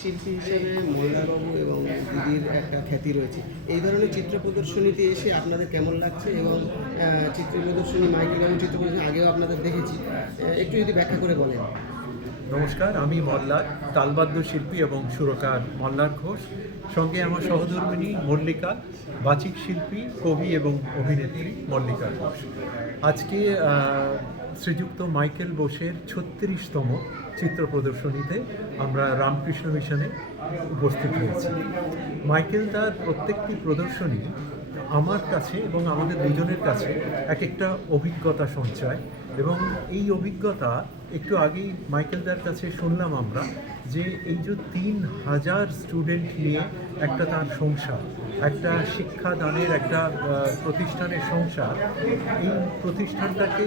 শিল্পী হিসেবে মহিলাবাবু এবং দিদির একটা খ্যাতি রয়েছে। এই ধরনের চিত্র প্রদর্শনীতে এসে আপনাদের কেমন লাগছে? এবং চিত্র প্রদর্শনী মাইকেল বাবু চিত্র প্রদর্শনী আগেও আপনাদের দেখেছি। একটু যদি ব্যাখ্যা করে বলেন। নমস্কার, আমি মল্লার, তালবাদ্য শিল্পী এবং সুরকার মল্লার ঘোষ। সঙ্গে আমার সহধর্মিনী মল্লিকা, বাচিক শিল্পী, কবি এবং অভিনেত্রী মল্লিকা ঘোষ। আজকে শ্রীযুক্ত মাইকেল বোসের ছত্রিশতম চিত্র প্রদর্শনীতে আমরা রামকৃষ্ণ মিশনে উপস্থিত হয়েছি। মাইকেল তার প্রত্যেকটি প্রদর্শনী আমার কাছে এবং আমাদের দুজনের কাছে এক একটা অভিজ্ঞতা সঞ্চয়। এবং এই অভিজ্ঞতা একটু আগেই মাইকেলদার কাছে শুনলাম আমরা যে এই যে তিন হাজার স্টুডেন্ট নিয়ে একটা তার সংসার, একটা শিক্ষাদানের, একটা প্রতিষ্ঠানের সংসার, এই প্রতিষ্ঠানটাকে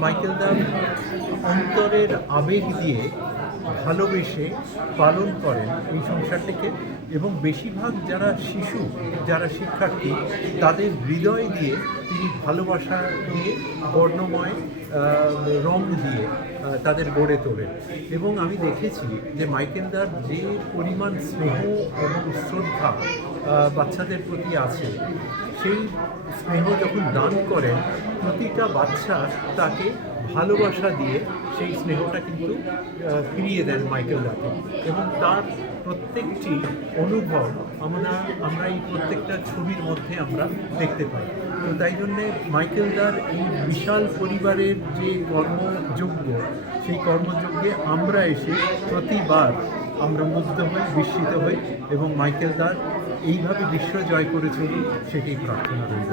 মাইকেলদার অন্তরের আবেগ দিয়ে ভালোবেসে পালন করেন এই সংসারটিকে এবং বেশিরভাগ যারা শিশু, যারা শিক্ষার্থী, তাদের হৃদয় দিয়ে তিনি ভালোবাসা দিয়ে, বর্ণময় রং দিয়ে তাদের গড়ে তোলেন। এবং আমি দেখেছি যে মাইকেলদার যে পরিমাণ স্নেহ এবং শ্রদ্ধা বাচ্চাদের প্রতি আছে, সেই স্নেহ যখন দান করেন, প্রতিটা বাচ্চা তাকে ভালোবাসা দিয়ে সেই স্নেহটা কিন্তু ফিরিয়ে দেন মাইকেল দাকে এবং তার প্রত্যেকটি অনুভব আমরা আমরা এই প্রত্যেকটা ছবির মধ্যে আমরা দেখতে পাই। তো তাই জন্যে মাইকেল দার এই বিশাল পরিবারের যে কর্মযোগ্য সেই কর্মযজ্ঞে আমরা এসে প্রতিবার আমরা মুগ্ধ হই, বিস্মিত হই এবং মাইকেল দার এইভাবে বিশ্ব জয় করেছিল সেটি প্রার্থনা রইল।